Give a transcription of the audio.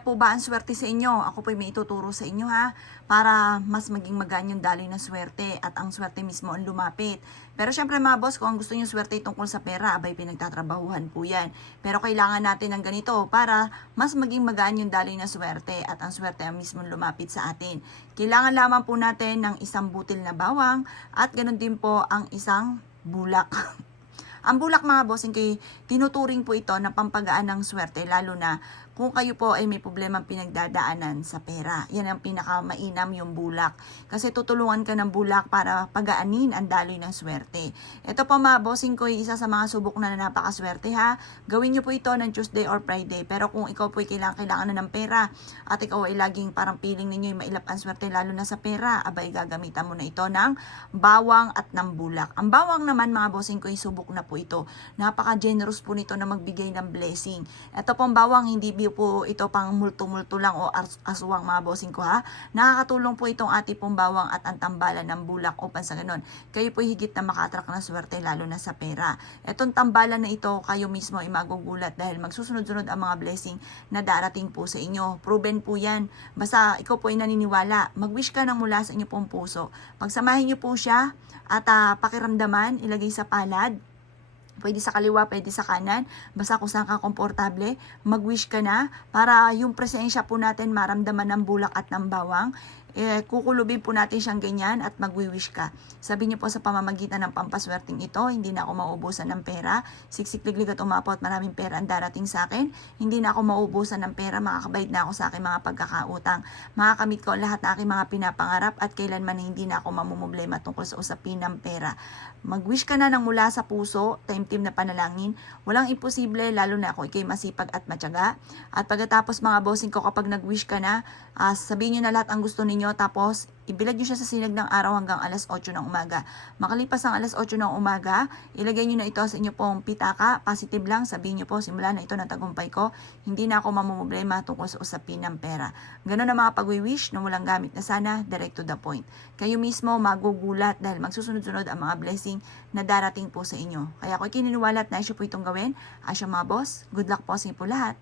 Po ba ang swerte sa inyo? Ako po may ituturo sa inyo ha, para mas maging magaan yung daloy ng swerte at ang swerte mismo ang lumapit. Pero syempre mga boss, kung ang gusto nyo swerte tungkol sa pera, abay pinagtatrabahuhan po yan. Pero kailangan natin ng ganito para mas maging magaan yung daloy ng swerte at ang swerte ang mismo lumapit sa atin. Kailangan lamang po natin ng isang butil na bawang at ganun din po ang isang bulak. Ang bulak mga bossing kay tinuturing po ito na pampagaan ng swerte, lalo na kung kayo po ay may problemang pinagdadaanan sa pera. Yan ang pinakamainam, yung bulak. Kasi tutulungan ka ng bulak para pagaanin ang daloy ng swerte. Ito po mga bossing ko, isa sa mga subok na napakaswerte ha. Gawin nyo po ito ng Tuesday or Friday. Pero kung ikaw po ay kailangan na ng pera at ikaw ay laging parang feeling ninyo yung mailap ang swerte lalo na sa pera, abay gagamitan mo na ito ng bawang at ng bulak. Ang bawang naman mga bossing ko, subok na po ito. Napaka-generous po nito na magbigay ng blessing. Ito pong bawang, hindi po ito pang multo-multo lang o aswang mga bossing ko ha. Nakakatulong po itong ating pong bawang at ang tambalan ng bulak upang sa ganun, kayo po higit na maka-attract ng swerte lalo na sa pera. Itong tambalan na ito, kayo mismo ay magugulat dahil magsusunod-sunod ang mga blessing na darating po sa inyo. Proven po yan. Basta ikaw po ay naniniwala. Mag-wish ka ng mula sa inyo pong puso. Pagsamahin niyo po siya at pakiramdaman, ilagay sa palad. Pwede sa kaliwa, pwede sa kanan. Basta kung saan ka komportable, mag-wish ka na para yung presensya po natin maramdaman ng bulak at ng bawang. Kukulubin po natin siyang ganyan at mag-wish ka. Sabi niyo po sa pamamagitan ng pampaswerteng ito, hindi na ako mauubusan ng pera. Siksik-liglig at umapot, maraming pera ang darating sa akin. Hindi na ako mauubusan ng pera, makakabayad na ako sa aking mga pagkakautang. Makakamit ko lahat na aking mga pinapangarap at kailanman na hindi na ako mamumblema tungkol sa usapin ng pera. Mag-wish ka na ng mula sa puso, time-team na panalangin. Walang imposible, lalo na kung ikay masipag at matyaga. At pagkatapos mga bossing ko, kapag nag-wish ka na, sabihin nyo na lahat ang gusto ninyo, tapos ibilag nyo siya sa sinag ng araw hanggang alas 8 ng umaga. Makalipas ang alas 8 ng umaga, ilagay nyo na ito sa inyo pong pitaka, positive lang, sabihin nyo po, simula na ito na tagumpay ko, hindi na ako mamumblema tungkol sa usapin ng pera. Ganun ang mga pag-wish na walang gamit na sana, direct to the point. Kayo mismo magugulat dahil magsusunod-sunod ang mga blessing na darating po sa inyo. Kaya ako kininiwala at naisyo po itong gawin. Asya mga boss, good luck po sa inyo po lahat.